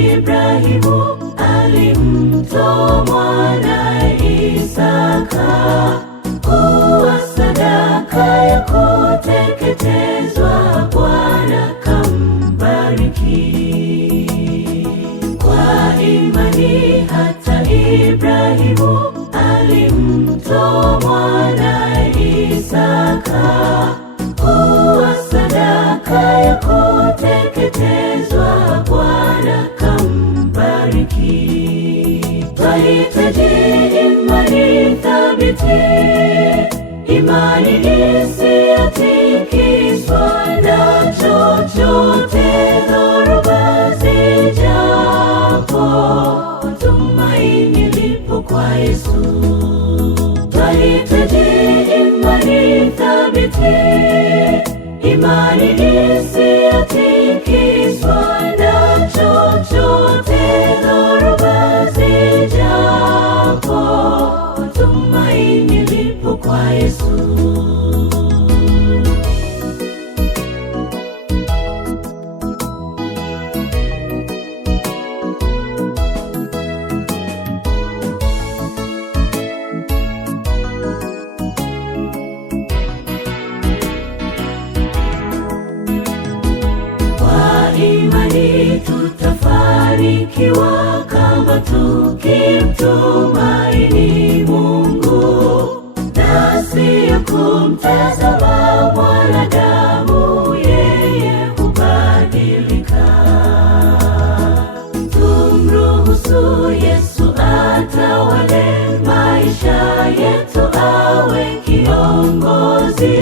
Ibrahimu alimtoa mwanae Isaka kuwa sadaka ya kuteketezwa, Bwana kambariki. Kwa imani hata Ibrahimu alimtoa mwanae Isaka kuwa sadaka ya kuteketezwa, Bwana kambariki. Twahitaji imani thabiti, imani isiyotikiswa na chochote, dhoruba zijapo, tumaini lipo kwa Yesu. Twahitaji imani thabiti, imani isiyotikiswa na chochote, dhoruba zijapo, tumaini lipo kwa Yesu. Imani tutafanikiwa kama tukimtumaini Mungu na siyo kumtazama mwanadamu, yeye hubadilika. Tumruhusu Yesu atawale maisha yetu, awe kiongozi.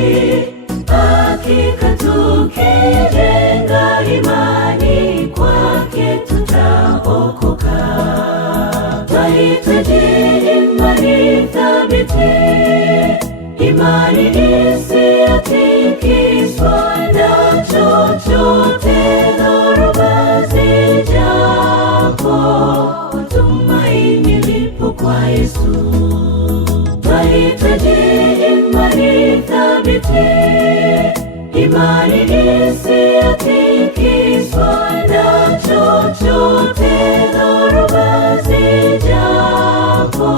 Hakika tukijenga imani kwake tutaokoka. Twahitaji imani thabiti, imani isiyotikiswa na chochote, dhoruba zijapo, tumaini lipo kwa Yesu. Twahitaji imani thabiti, imani isiyotikiswa na chochote, dhoruba zijapo,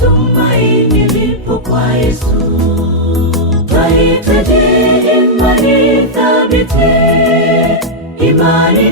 tumaini lipo kwa Yesu. Twahitaji imani thabiti, imani